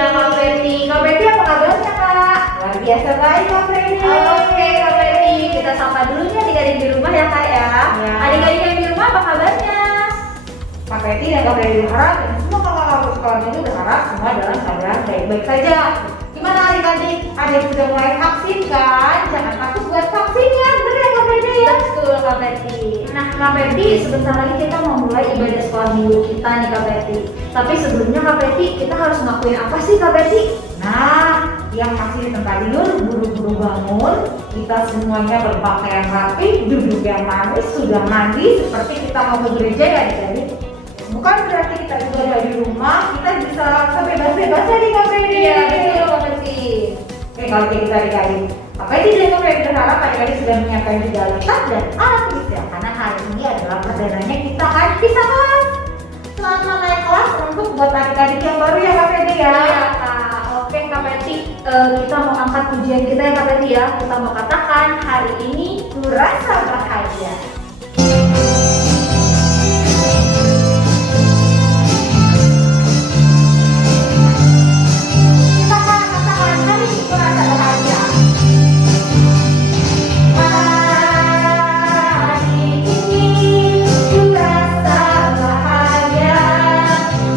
Ya Kak Freddy. Kak Freddy apa kabarnya Kak? Luar biasa baik Kak Freddy. Oke Kak Freddy, kita sapa dulu nih adik-adik di rumah ya Kak ya. Ya. Adik-adik yang di rumah apa kabarnya? Kak Freddy dan Kak Freddy berharap dan semua kakak-kakak sekolahnya itu berharap semua dalam keadaan baik-baik saja. Gimana adik-adik? Ada yang sudah mulai vaksin kan? Jangan takut buat vaksinnya, bener ya Kak Freddy ya? Betul Kak Freddy. Nah Kak Freddy, sebentar lagi kita mau mulai ibadah sekolah minggu kita nih Kak Freddy. Tapi sebelumnya Kak Freddy, kita harus ngelakuin apa sih Kak Freddy? Nah, yang masih di tempat tidur, buru-buru bangun. Kita semuanya berpakaian rapi, duduk yang manis, sudah mandi seperti kita mau ke gereja ya adik-adik. Bukan berarti kita ibadah di rumah, kita bisa sebebas-bebasnya di Kak Freddy. Iya betul Kak Freddy. Oke, kalau kita adik-adik, Kak Freddy dan Kak Freddy berharap adik-adik sudah menyiapkan juga tas dan alat tulis ya, karena hari ini adalah perdananya kita akan bisa kelas. Selamat naik kelas untuk buat adik-adik yang baru ya Kak Freddy ya. Iya Kak. Oke Kak Freddy, kita mau angkat pujian kita ya Kak Freddy ya. Kita mau katakan hari ini Rasa bahagia. Kita akan katakan hari ini rasa bahagia. Hari ini rasa bahagia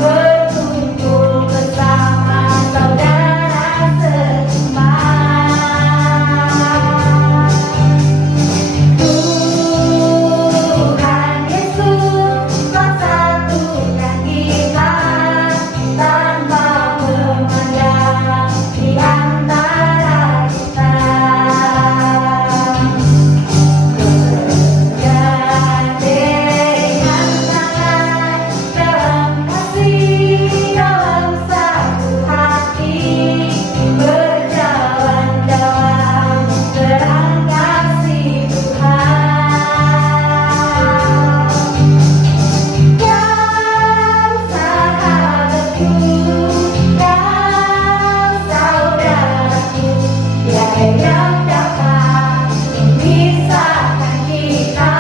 berkumpul bersama saudara seiman. Tuhan Yesus telah satukan kita tanpa memandang di antara kita. Bergandengan tangan dalam kasih, dalam satu hati, berjalan dalam terang kasih Tuhan. Kau sahabatku, kau saudaraku, tiada yang dapat memisahkan kita.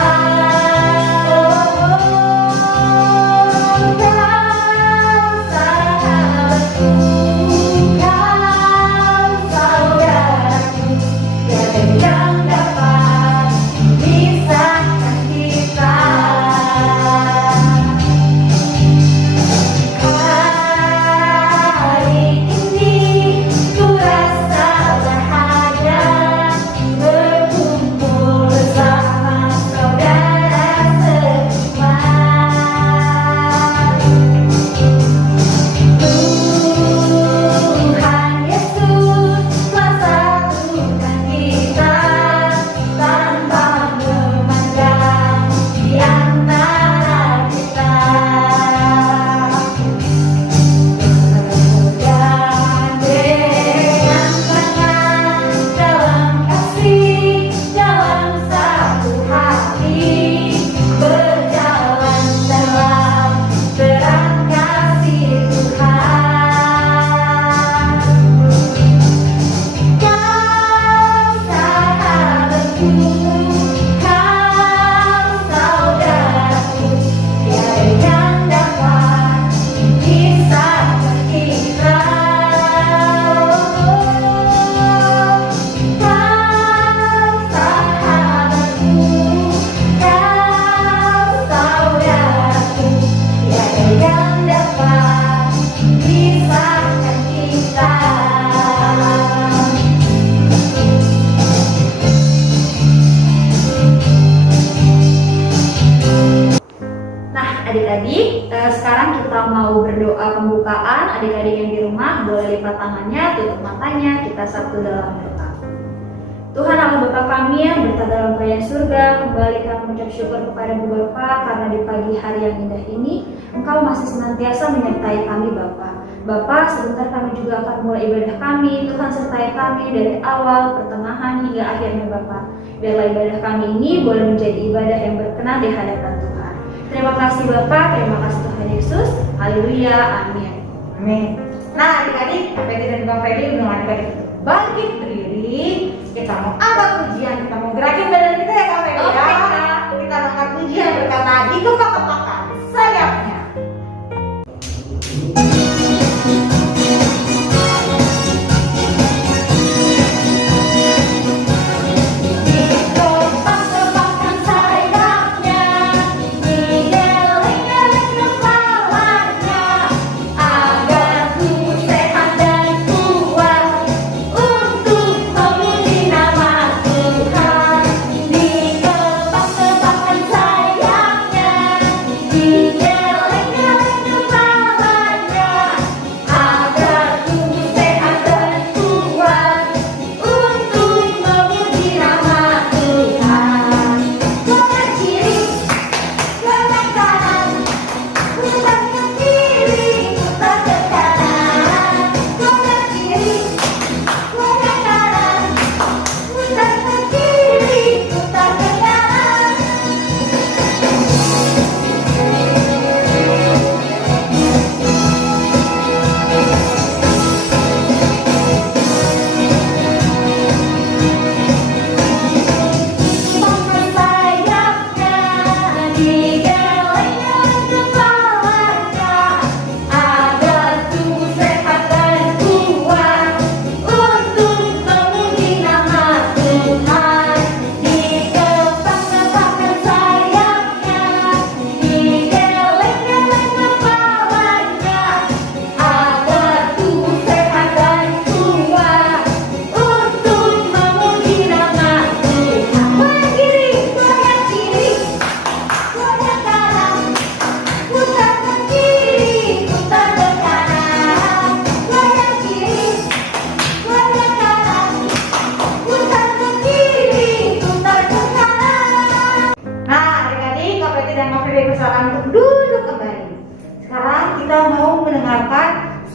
Kau sahabatku, kau saudaraku, tiada yang dapat memisahkan kita. Hari ini ku rasa bahagia berkumpul bersama saudara seiman. Tuhan Yesus telah satukan kita tanpa memandang di antara kita. Bergandengan tangan dalam kasih, dalam satu hati, berjalan dalam terang kasih Tuhan. Kau sahabatku, kau saudaraku, tiada yang dapat memisahkan kita. Kau sahabatku, kau saudaraku, tiada yang dapat memisahkan kita. Nah adik-adik, sekarang kita mau berdoa pembukaan. Adik-adik yang di rumah boleh lipat tangannya, tutup matanya, kita satu dalam doa. Tuhan Allah Bapa kami yang berada dalam kerajaan surga, kembali kami mengucap syukur kepada-Mu Bapa karena di pagi hari yang indah ini Engkau masih senantiasa menyertai kami Bapa. Bapa, sebentar kami juga akan mulai ibadah kami. Tuhan sertai kami dari awal, pertengahan hingga akhirnya Bapa. Biarlah ibadah kami ini boleh menjadi ibadah yang berkenan di hadapan Tuhan. Terima kasih Bapak, terima kasih Tuhan Yesus. Haleluya, amin. Amin. Nah adik-adik, Kak Freddy dan Kak Freddy undang adik-adik untuk bangkit berdiri. Kita mau angkat pujian, kita mau gerakin badan kita ya Kak Freddy Oke, ya. Kak. Kita angkat pujian berkata dikepak-kepakan sayapnya.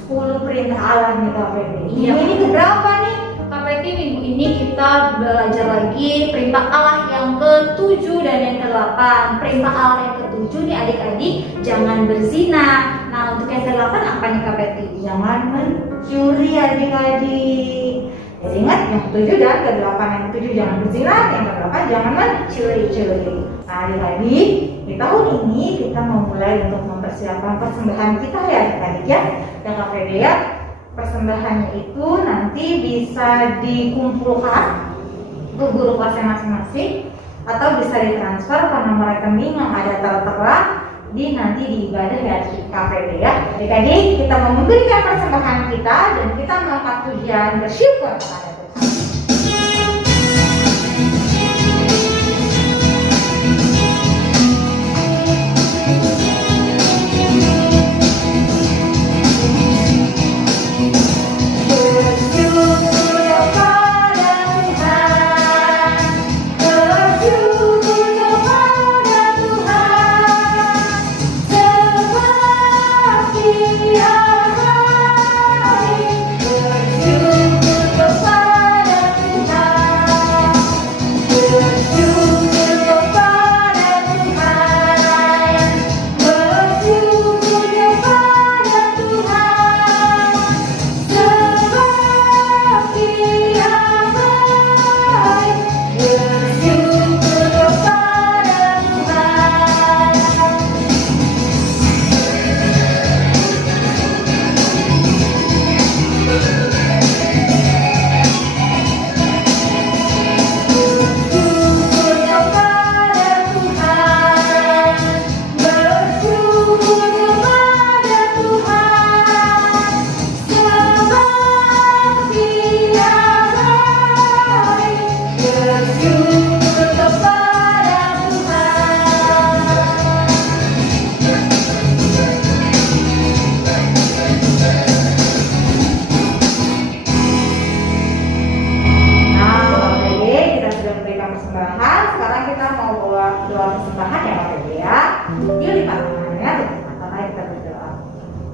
10 perintah Allah nih Kak Feby. Iya. Ini keberapa nih? KPT minggu ini kita belajar lagi perintah Allah yang ke-7 dan yang ke-8. Perintah Allah yang ke-7 nih adik-adik, jangan berzina. Nah, untuk yang ke-8 apa nih KPT? Jangan mencuri adik-adik. Jadi ingat yang ke-7 dan ke-8. Yang ke-7 jangan berzina, yang ke-8 jangan mencuri. Nah adik-adik, di tahun ini kita mau mulai untuk mempersiapkan persembahan kita ya adik-adik ya. Dan Kak Fede ya, persembahannya itu nanti bisa dikumpulkan ke guru kelasnya masing-masing atau bisa ditransfer ke nomor rekening yang ada tertera nanti di ibadah ya Kak Fede ya. Adik-adik, kita mau memberikan persembahan kita dan kita mengangkat pujian bersyukur kepada Tuhan.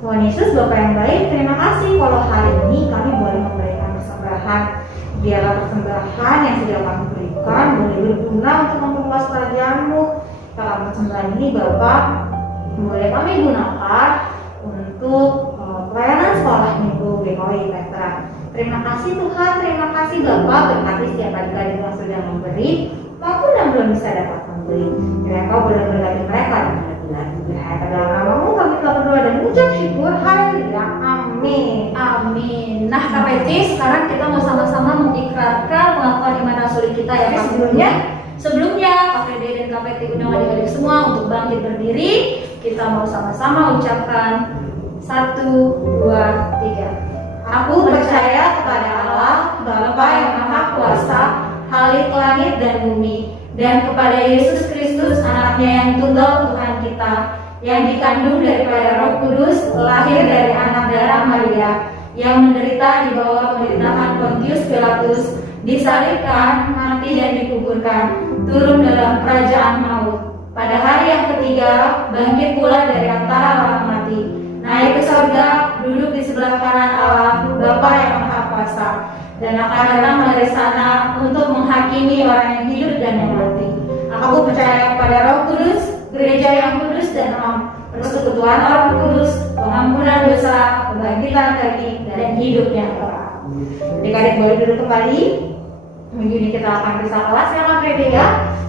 Tuhan Yesus, Bapa yang baik, terima kasih kalau hari ini kami boleh memberikan persembahan. Biarlah persembahan yang sudah kami berikan boleh berguna untuk memperluas kerajaan-Mu. Dalam persembahan ini Bapak boleh kami gunakan untuk pelayanan sekolah minggu BKW Petra. Terima kasih Tuhan, terima kasih Bapak, berkati setiap adik-adik yang sudah memberi maupun yang belum bisa dapat memberi. Mereka boleh berkati mereka dengan berharap dalam namamu kami telah berdoa dan ucap syukur. Haleluya, amin. Amin. Nah KPT, sekarang kita mau sama-sama mengikrarkan pengakuan iman rasuli kita ya. Sebelumnya KPD dan KPT undang adik-adik semua untuk bangkit berdiri. Kita mau sama-sama ucapkan 1, 2, 3. Aku percaya kepada Allah, Bapa yang Maha Kuasa, Khalik langit dan bumi, dan kepada Yesus Kristus, anaknya yang tunggal Tuhan kita, yang dikandung daripada Roh Kudus, lahir dari anak darah Maria, yang menderita di bawah pemerintahan Pontius Pilatus, disalibkan, mati dan dikuburkan, turun dalam kerajaan maut. Pada hari yang ketiga, bangkit pula dari antara orang mati, naik ke surga, duduk di sebelah kanan Allah, Bapa yang Maha Kuasa, dan akan datang dari sana untuk menghakimi orang yang hidup dan yang mati. Aku percaya kepada Roh Kudus, gereja yang kudus dan am, persekutuan orang kudus, pengampunan dosa, kebangkitan daging, dan hidup yang kekal. Adik-adik boleh duduk kembali. Minggu ini kita akan bisa kelas yang berbeda ya.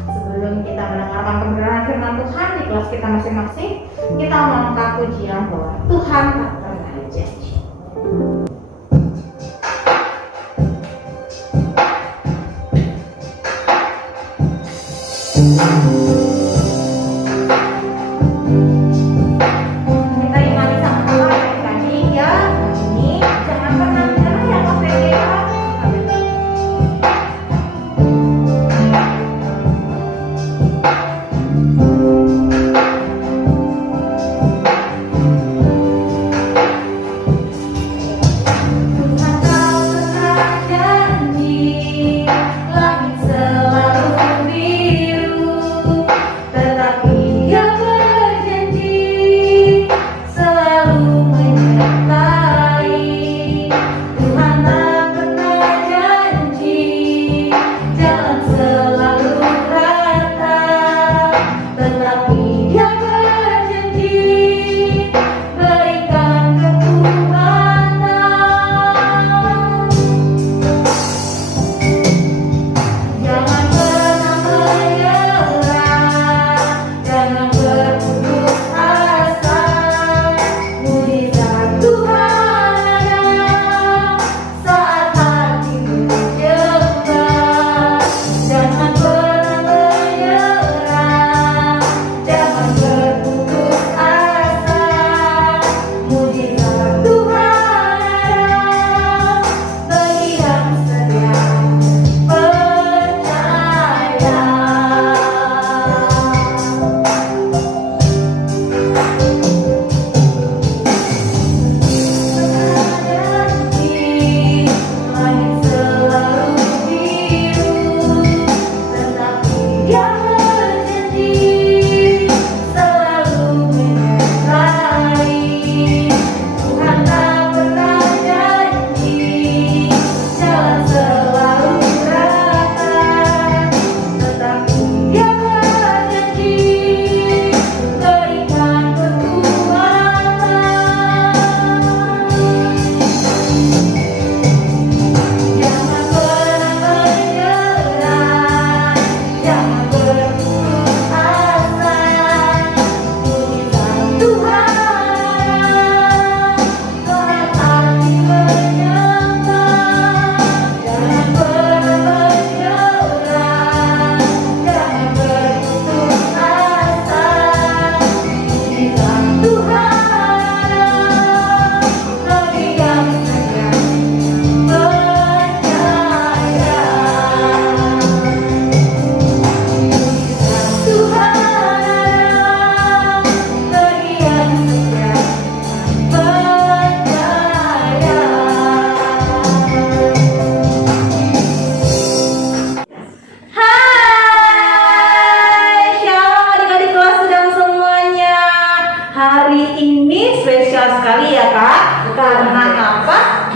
Sebelum kita mendengarkan kebenaran firman Tuhan di kelas kita masing-masing, kita mengangkat pujian bahwa Tuhan tak pernah janji. Kita imani sama-sama adik-adik ya. Ini jangan pernah menyerah ya Kak Fede ya.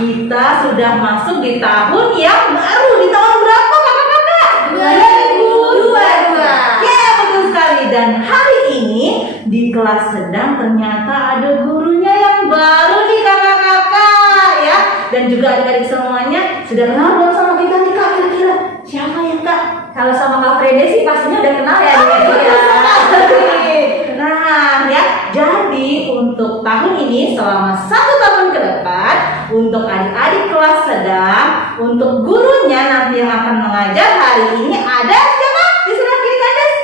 kita sudah masuk di tahun yang baru. Di tahun berapa kakak-kakak? 2022. Ya, betul sekali. Dan hari ini di kelas sedang ternyata ada gurunya yang baru nih kakak-kakak ya. Dan juga adik-adik semuanya sudah kenal belum sama kita nih kak? Kira-kira siapa ya kak? Kalau sama Kak Frede sih pastinya udah kenal ya adik-adik ya. Nah ya, jadi untuk tahun ini selama 1 tahun ke depan, untuk adik-adik kelas sedang, untuk gurunya nanti yang akan mengajar hari ini ada siapa? Di sebelah kiri Kandes?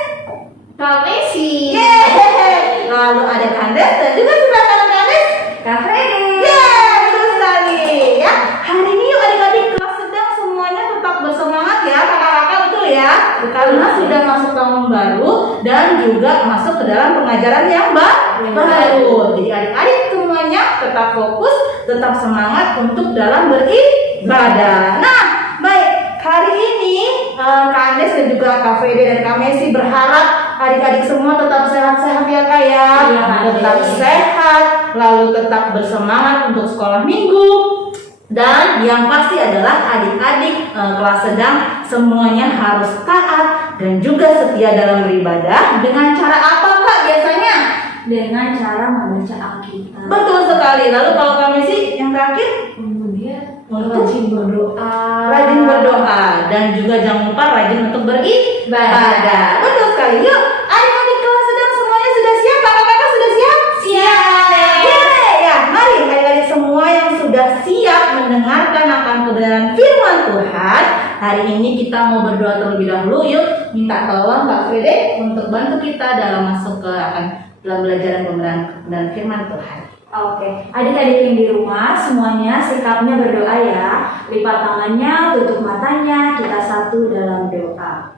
Kak Messi. Yeay. Lalu ada Kandes dan juga sebelah kanan Kandes? Kak Frede. Yeay, betul sekali ya. Hari ini yuk adik-adik kelas sedang semuanya tetap bersemangat ya kakak-kakak, betul ya? Karena sudah masuk tahun baru dan juga masuk ke dalam pengajaran yang baru. Jadi adik-adik semuanya tetap fokus, tetap semangat untuk dalam beribadah. Nah, baik. Hari ini Kak Andes dan juga Kak Fede dan Kak Messi berharap adik-adik semua tetap sehat-sehat ya Kak ya. Iya, Kak. Tetap sehat, lalu tetap bersemangat untuk sekolah minggu. Dan yang pasti adalah adik-adik kelas sedang semuanya harus taat dan juga setia dalam beribadah. Dengan cara apa Kak biasanya? Dengan cara membaca Alkitab. Betul sekali. Lalu kalau Kak Messi yang terakhir? Kemudian Untuk rajin berdoa. Rajin berdoa dan juga jangan lupa rajin untuk beribadah. Betul sekali. Yuk, adik-adik kelas sedang semuanya sudah siap? Kakak-kakak sudah siap? Siap. Yeay. Ya, mari adik-adik semua yang sudah siap mendengarkan akan kebenaran firman Tuhan. Hari ini kita mau berdoa terlebih dahulu. Yuk, minta tolong Kak Frede untuk bantu kita dalam masuk ke dalam belajar kebenaran firman Tuhan. Oke, adik-adik yang di rumah semuanya sikapnya berdoa ya. Lipat tangannya, tutup matanya, kita satu dalam doa.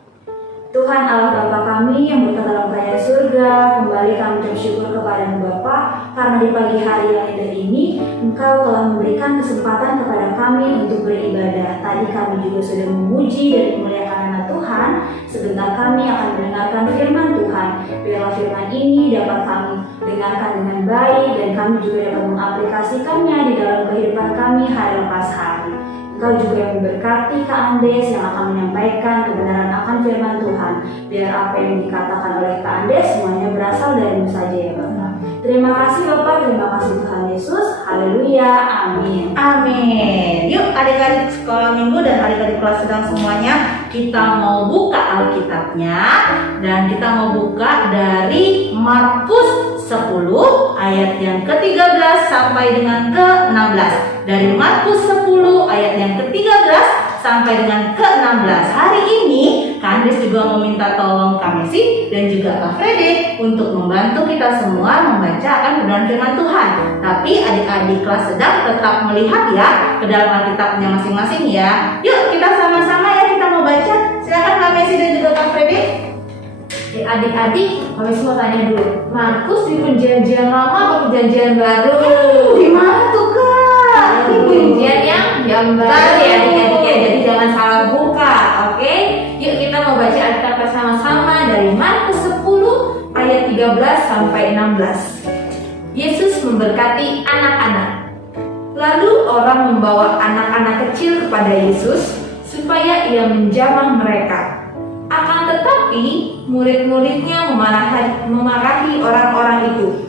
Tuhan Allah Bapa kami yang berkata dalam kerajaan surga, kembali kami bersyukur kepada-Mu Bapa, karena di pagi hari yang indah ini Engkau telah memberikan kesempatan kepada kami untuk beribadah. Tadi kami juga sudah memuji dan memuliakan nama Tuhan. Sebentar kami akan mendengarkan firman Tuhan. Biarlah firman ini dapat kami dengarkan dengan baik dan kami juga dapat mengaplikasikannya di dalam kehidupan kami hari lepas hari. Engkau juga yang memberkati Kak Andes yang akan menyampaikan kebenaran akan firman Tuhan. Biar apa yang dikatakan oleh Kak Andes semuanya berasal dari-Mu saja ya Bapak. Terima kasih Bapak, terima kasih Tuhan Yesus. Haleluya, amin. Amin. Yuk adik-adik sekolah minggu dan adik-adik kelas sedang semuanya, kita mau buka Alkitabnya dan kita mau buka dari Markus 10 ayat yang ke-13 sampai dengan ke-16. Dari Markus 10 ayat yang ke-13 sampai dengan ke-16. Hari ini Kak Andres juga meminta tolong Kak Messi dan juga Kak Frede untuk membantu kita semua membaca akan kebenaran firman Tuhan. Tapi adik-adik kelas sedang tetap melihat ya ke dalam Alkitabnya masing-masing ya. Yuk kita sama-sama ya, kita mau baca. Silakan Kak Messi dan juga Kak Frede. Adik-adik, kami semua tanya dulu. Markus di perjanjian lama atau perjanjian baru? Gimana tuh Kak? Di perjanjian yang baru ya adik-adik ya. Jadi jangan salah buka, oke? Yuk kita mau baca Alkitab bersama-sama dari Markus 10 ayat 13 sampai 16. Yesus memberkati anak-anak. Lalu orang membawa anak-anak kecil kepada Yesus supaya ia menjamah mereka. Akan tetapi murid-muridnya memarahi orang-orang itu.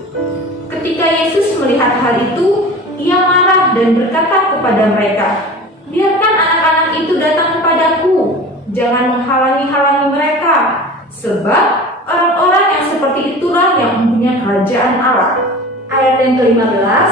Ketika Yesus melihat hal itu, ia marah dan berkata kepada mereka, "Biarkan anak-anak itu datang kepadaku, jangan menghalangi-halangi mereka, sebab orang-orang yang seperti itulah yang mempunyai kerajaan Allah." Ayat yang ke-15,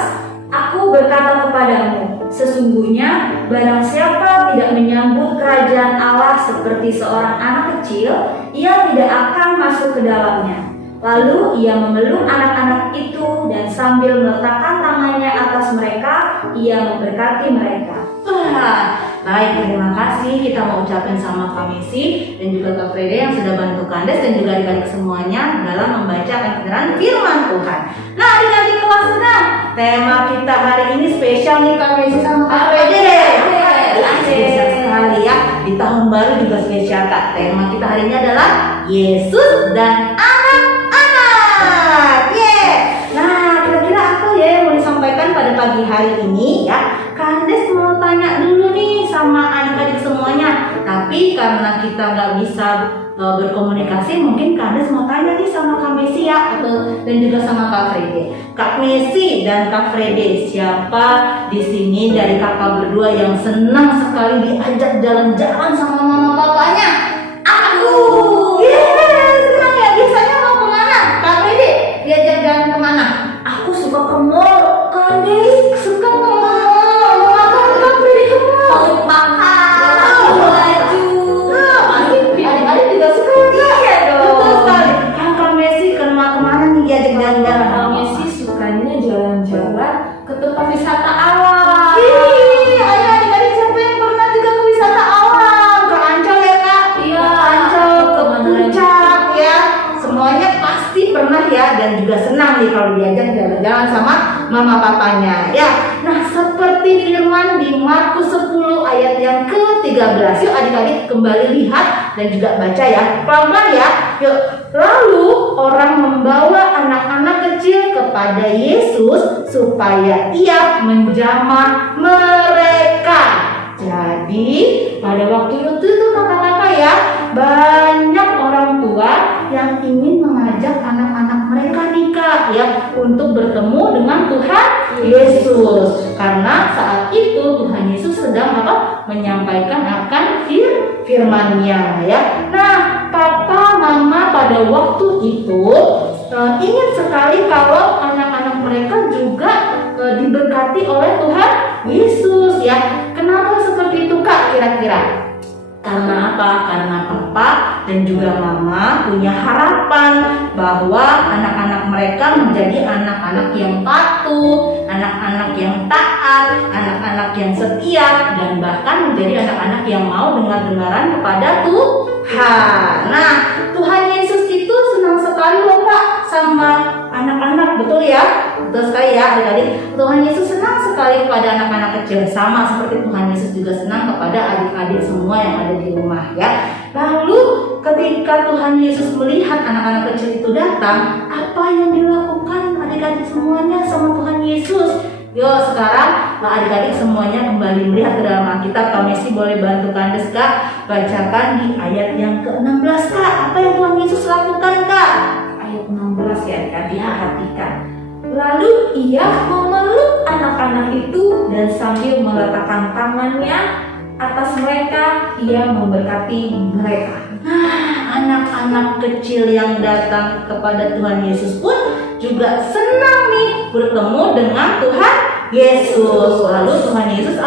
"Aku berkata kepadamu, sesungguhnya barang siapa tidak menyambut kerajaan Allah seperti seorang anak kecil, ia tidak akan masuk ke dalamnya." Lalu ia memeluk anak-anak itu dan sambil meletakkan tangannya atas mereka, ia memberkati mereka. Wah, baik, terima kasih. Kita mau ucapin sama Kak Messi dan juga Kak Frede yang sudah bantu Kandes dan juga adik-adik semuanya dalam membaca kebenaran firman Tuhan. Nah, adik-adik kelas sedang, tema kita hari ini spesial nih Kak Messi sama Kak Frede. Spesial sekali ya. Di tahun baru juga spesial Kak. Tema kita hari ini adalah Yesus dan anak-anak. Nah, kira-kira apa ya yang mau disampaikan pada pagi hari ini ya? Kandes kita nggak bisa berkomunikasi, mungkin Kak Des mau tanya nih sama Kak Messi ya, dan juga sama Kak Frede. Kak Messi dan Kak Frede, siapa di sini dari kakak berdua yang senang sekali diajak jalan-jalan sama mama papanya? Aku. Senang ya. Biasanya mau kemana? Kak Frede diajak jalan kemana? Aku suka ke mall. Kak Des suka ke mall. Mau apa Kak Frede ke mall? Mau makan. Baju. Pasti adik-adik juga suka ya? Iya dong. Betul sekali. Kak Messi kemana nih diajak jalan-jalan? Kak Messi sukanya jalan-jalan ke tempat wisata alam. Ayo adik-adik, siapa yang pernah juga ke wisata alam? Ke Ancol ya Kak? Iya. Ancol, ke Puncak ya. Semuanya pasti pernah ya, dan juga senang nih kalau diajak jalan-jalan sama mama papanya ya. Nah, seperti firman di Markus 10 ayat yang ke-13. Yuk adik-adik kembali lihat dan juga baca ya. Pelan-pelan ya. Yuk. Lalu orang membawa anak-anak kecil kepada Yesus supaya ia menjamah mereka. Jadi pada waktu itu tuh kakak-kakak ya, banyak orang tua yang ingin mengajak anak-anak mereka nikah ya untuk bertemu dengan Tuhan Yesus. Karena saat itu Tuhan Yesus sedang menyampaikan akan firman-Nya ya. Nah, papa mama pada waktu itu ingin sekali kalau anak-anak mereka juga diberkati oleh Tuhan Yesus ya. Kenapa seperti itu Kak kira-kira? Karena apa? Karena papa dan juga mama punya harapan bahwa anak-anak mereka menjadi anak-anak yang patuh, anak-anak yang taat, anak-anak yang setia, dan bahkan menjadi anak-anak yang mau dengar-dengaran kepada Tuhan. Nah, Tuhan Yesus itu senang sekali loh Kak sama anak-anak, betul ya? Betul sekali ya adik-adik. Tuhan Yesus senang sekali kepada anak-anak kecil, sama seperti Tuhan Yesus juga senang kepada adik-adik semua yang ada di rumah ya. Lalu ketika Tuhan Yesus melihat anak-anak kecil itu datang, apa yang dilakukan adik-adik semuanya sama Tuhan Yesus? Yuk sekarang adik-adik semuanya kembali melihat ke dalam Alkitab. Kak Messi boleh bantu Kandes Kak bacakan di ayat yang ke-16 Kak. Apa yang Tuhan Yesus lakukan Kak? Ayat 16 ya adik-adik, perhatikan. Lalu ia memeluk anak-anak itu dan sambil meletakkan tangannya atas mereka, ia memberkati mereka. Nah, anak-anak kecil yang datang kepada Tuhan Yesus pun juga senang nih bertemu dengan Tuhan Yesus. Lalu Tuhan Yesus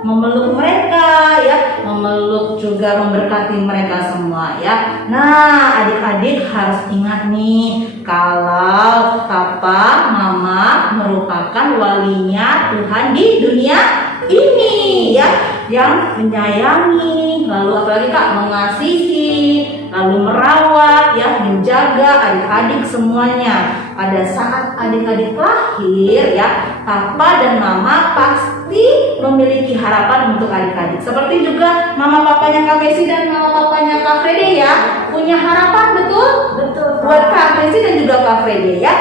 memeluk mereka ya, memeluk juga memberkati mereka semua ya. Nah, adik-adik harus ingat nih, kalau papa, mama merupakan walinya Tuhan di dunia ini ya, yang menyayangi, lalu apalagi Kak, mengasihi, lalu merawat ya, menjaga adik-adik semuanya. Pada saat adik-adik lahir ya, papa dan mama pasti memiliki harapan untuk adik-adik. Seperti juga mama papanya Kak Messi dan mama papanya Kak Frede ya, punya harapan, betul? Betul. Buat Kak Messi dan juga Kak Frede ya.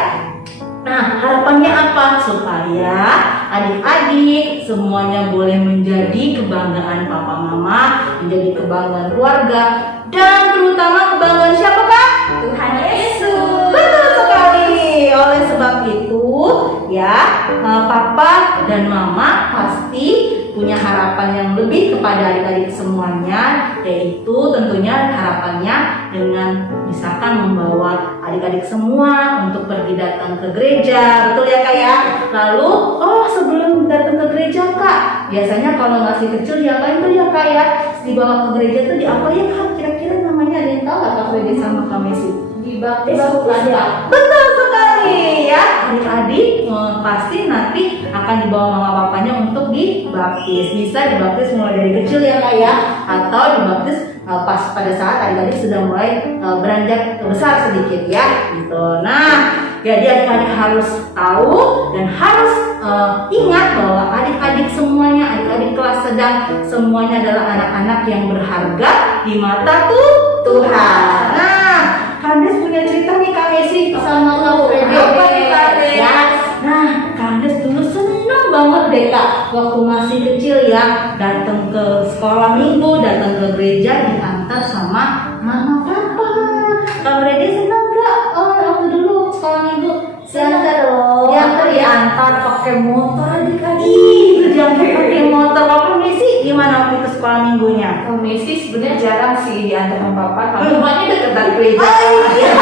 Nah, harapannya apa? Supaya adik-adik semuanya boleh menjadi kebanggaan papa mama, menjadi kebanggaan keluarga, dan terutama kebanggaan siapa Kak? Tuhan Yesus. Betul sekali. Oleh sebab itu ya, papa dan mama pasti punya harapan yang lebih kepada adik-adik semuanya, yaitu tentunya harapannya dengan misalkan membawa adik-adik semua untuk pergi datang ke gereja, betul ya Kak ya? Lalu, sebelum datang ke gereja Kak, biasanya kalau masih kecil diapain tuh ya Kak ya? Dibawa ke gereja tuh diapain Kak? Kira-kira namanya ada yang tahu nggak Kak Frede sama Kak Messi? Dibaptis. Betul sekali ya, adik-adik pasti nanti akan dibawa mama papanya untuk dibaptis. Bisa dibaptis mulai dari kecil ya Kak ya, atau dibaptis pas pada saat adik-adik sudah mulai beranjak besar sedikit ya gitu. Nah, jadi adik-adik harus tahu dan harus ingat bahwa adik-adik semuanya, adik-adik kelas sedang semuanya adalah anak-anak yang berharga di mata Tuhan. Nah, Kandes punya cerita nih Kak Messi sama Kak Frede. Apa nih, Kandes? Ya. Nah, Kandes dulu senang banget deh Kak, waktu masih kecil ya, datang ke sekolah minggu, datang ke gereja diantar sama pakai motor adik-adik. Itu jangan pakai motor. Papa Messi gimana waktu itu sekolah minggunya? Kalau Messi sebenarnya jarang sih diantar sama papa. Kalau rumahnya dekat dari Oh gereja. iya.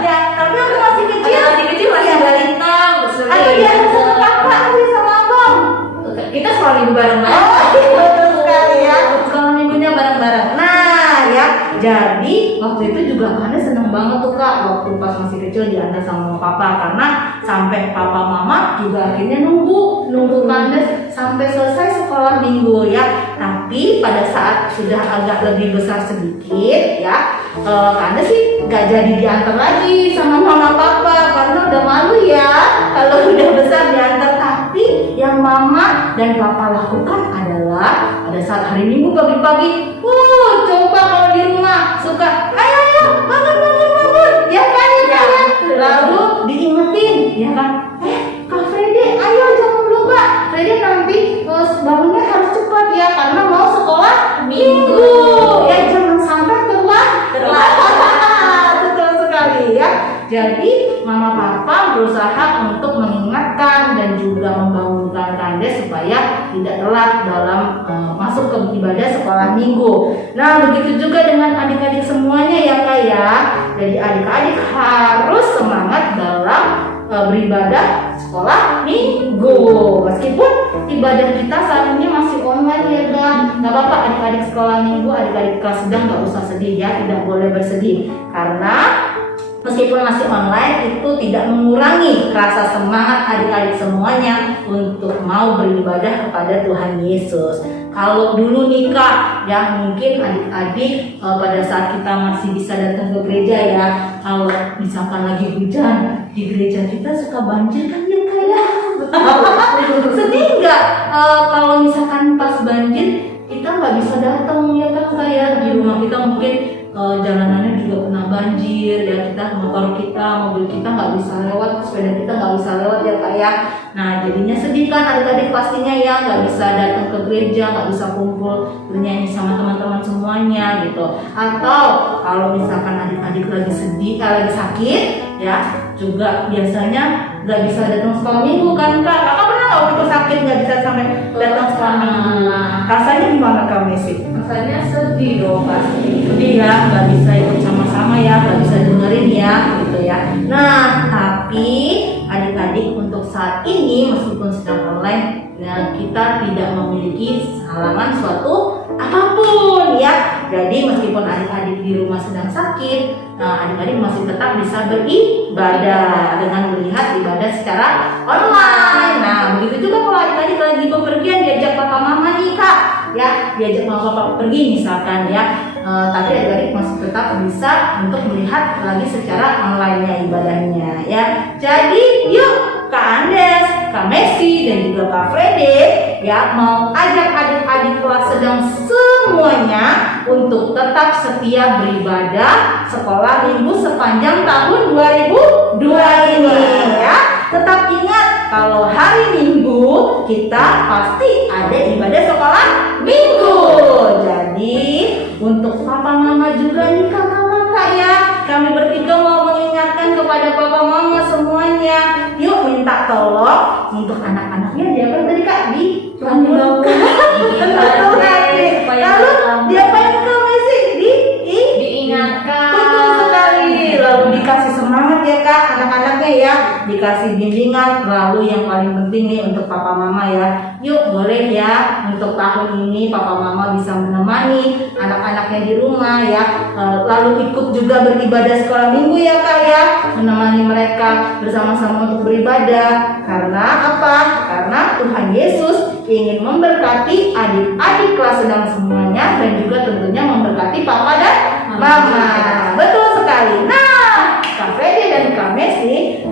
Ya, tapi aku masih kecil. Masih kecil masih balita. Aku diantar sama papa, aku sama abang. Kita sekolah minggu bareng Oh, betul sekali ya. Sekolah minggunya bareng-bareng. Nah, ya. Jadi waktu itu juga Kanda seneng banget tuh Kak waktu pas masih kecil diantar sama papa karena sampai papa mama juga akhirnya nunggu Kanda sampai selesai sekolah minggu ya. Tapi pada saat sudah agak lebih besar sedikit ya, Kanda sih gak jadi diantar lagi sama mama papa karena udah malu ya kalau udah besar diantar. Tapi yang mama dan papa lakukan adalah pada saat hari Minggu pagi-pagi, coba kalau di rumah suka, ayo bangun, ya kan ya. Lalu diingetin, ya kan, Kak Freddy, ayo jangan lupa, Freddy nanti bangunnya harus cepat ya karena mau sekolah Minggu, ya jangan sampai telat. Betul sekali ya. Jadi mama papa berusaha untuk mengingatkan dan juga membangunkan Kanda supaya tidak telat dalam masuk ke ibadah sekolah minggu. Nah begitu juga dengan adik-adik semuanya ya Kak ya. Jadi adik-adik harus semangat dalam beribadah sekolah minggu. Meskipun ibadah kita saat ini masih online ya Kak. Gak apa-apa adik-adik sekolah minggu, adik-adik kelas sedang gak usah sedih ya. Tidak boleh bersedih karena meskipun masih online itu tidak mengurangi rasa semangat adik-adik semuanya untuk mau beribadah kepada Tuhan Yesus. Kalau dulu nih Kak, ya mungkin adik-adik pada saat kita masih bisa datang ke gereja ya, kalau misalkan lagi hujan di gereja kita suka banjir kan ya Kak ya. Sedih nggak kalau misalkan pas banjir kita nggak bisa datang ya kan Kak ya, di rumah kita mungkin jalanannya juga kena banjir ya, motor kita, mobil kita nggak bisa lewat, sepeda kita nggak bisa lewat ya Kak ya. Nah jadinya sedih kan adik-adik pastinya ya, nggak bisa datang ke gereja, nggak bisa kumpul bernyanyi sama teman-teman semuanya gitu. Atau kalau misalkan adik-adik lagi sedih, lagi sakit ya, juga biasanya nggak bisa datang sekolah minggu kan Kak. Kakak pernah nggak waktu sakit nggak bisa sampai datang sekolah minggu? Rasanya gimana Kak Messi? Rasanya sedih dong pasti. Sedih ya, nggak bisa ikut sama-sama ya, nggak bisa dengerin ya, gitu ya. Nah, tapi adik-adik untuk saat ini meskipun sedang online, ya, kita tidak memiliki halangan suatu apapun ya. Jadi meskipun adik-adik di rumah sedang sakit, adik-adik masih tetap bisa beribadah dengan melihat ibadah secara online. Nah, begitu juga kalau adik-adik lagi bepergian diajak papa mama nih Kak, ya diajak mama papa pergi misalkan ya. Tapi adik-adik masih tetap bisa untuk melihat lagi secara online-nya ibadahnya ya. Jadi yuk Kak Andes, Kak Messi dan juga Kak Freddy ya mau ajak adik-adik kelas sedang semuanya untuk tetap setia beribadah sekolah minggu sepanjang tahun 2002 ini ya. Tetap ingat kalau hari Minggu kita pasti ada ibadah sekolah minggu. Jadi untuk papa mama juga nih kakak-kakak ya, kami bertiga mau mengingatkan kepada papa mama semuanya. Yuk minta tolong untuk anak-anaknya diapain tadi Kak? Dibangun. Lalu diapain Kak Messi? Diingatkan. Betul sekali. Lalu dikasih semangat ya Kak anak-anaknya ya, dikasih bimbingan. Lalu yang paling penting nih untuk papa mama ya, yuk boleh ya untuk tahun ini papa mama bisa menemani anak-anaknya di rumah ya, lalu ikut juga beribadah sekolah minggu ya Kak ya, menemani mereka bersama-sama untuk beribadah. Karena apa? Karena Tuhan Yesus ingin memberkati adik-adik kelas sedang semuanya dan juga tentunya memberkati papa dan mama. Betul sekali. Nah, Kak Freddy dan Kak Messi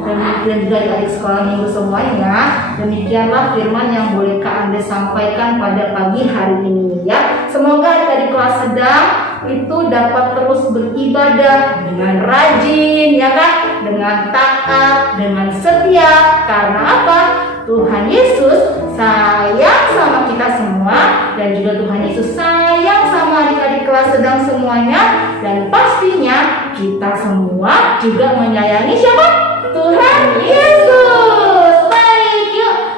dan juga adik-adik sekolah minggu semuanya, demikianlah firman yang boleh Kak Andes sampaikan pada pagi hari ini ya. Semoga adik-adik kelas sedang itu dapat terus beribadah dengan rajin ya Kak, dengan taat, dengan setia. Karena apa? Tuhan Yesus sayang sama kita semua dan juga Tuhan Yesus sayang sama adik-adik kelas sedang semuanya, dan pastinya kita semua juga menyayangi siapa? Tuhan Yesus. Baik, yuk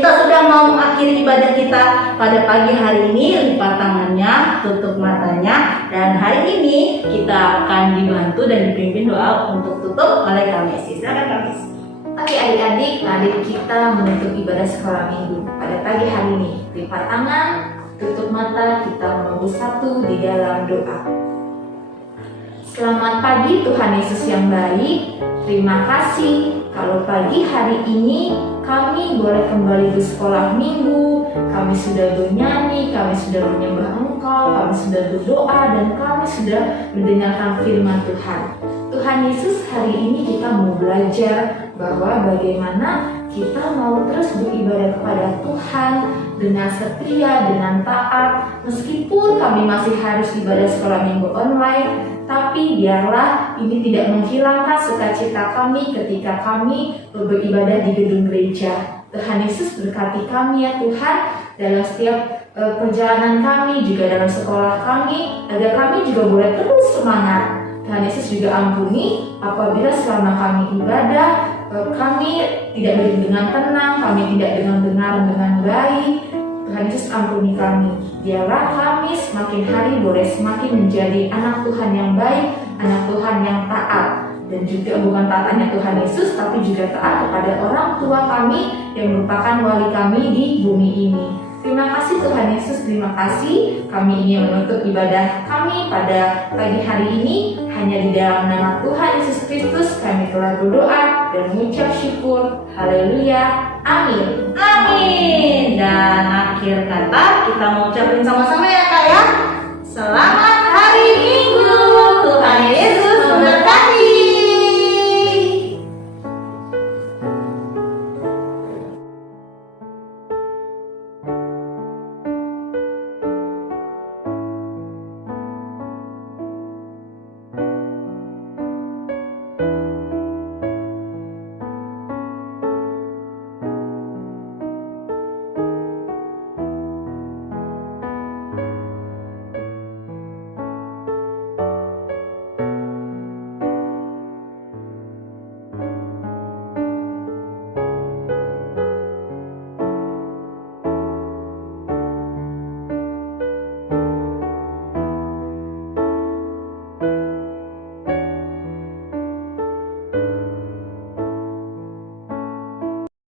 Kita sudah mau mengakhiri ibadah kita pada pagi hari ini. Lipat tangannya, tutup matanya, dan hari ini kita akan dibantu dan dipimpin doa untuk tutup oleh Kak Messi. Silakan Kak Messi. Oke adik-adik, mari kita menutup ibadah sekolah minggu pada pagi hari ini. Lipat tangan, tutup mata, kita mau bersatu di dalam doa. Selamat pagi Tuhan Yesus yang baik. Terima kasih kalau pagi hari ini kami boleh kembali ke sekolah minggu. Kami sudah bernyanyi, kami sudah menyembah Engkau, kami sudah berdoa, dan kami sudah mendengarkan firman Tuhan. Tuhan Yesus, hari ini kita mau belajar bahwa bagaimana kita mau terus beribadah kepada Tuhan dengan setia, dengan taat. Meskipun kami masih harus ibadah sekolah minggu online, tapi biarlah ini tidak menghilangkan sukacita kami ketika kami beribadah di gedung gereja. Tuhan Yesus berkati kami ya Tuhan dalam setiap perjalanan kami, juga dalam sekolah kami, agar kami juga boleh terus semangat. Tuhan Yesus juga ampuni apabila selama kami ibadah, kami tidak dengan tenang, kami tidak dengar dengan baik. Tuhan Yesus ampuni kami. Biarlah kami semakin hari boleh semakin menjadi anak Tuhan yang baik, anak Tuhan yang taat. Dan juga bukan taat hanya Tuhan Yesus, tapi juga taat kepada orang tua kami yang merupakan wali kami di bumi ini. Terima kasih Tuhan Yesus, terima kasih. Kami ingin menutup ibadah kami pada pagi hari ini hanya di dalam nama Tuhan Yesus Kristus. Kami telah berdoa dan mengucap syukur. Haleluya. Amin. Amin. Dan akhir kata kita mau ucapin sama-sama ya Kak ya. Selamat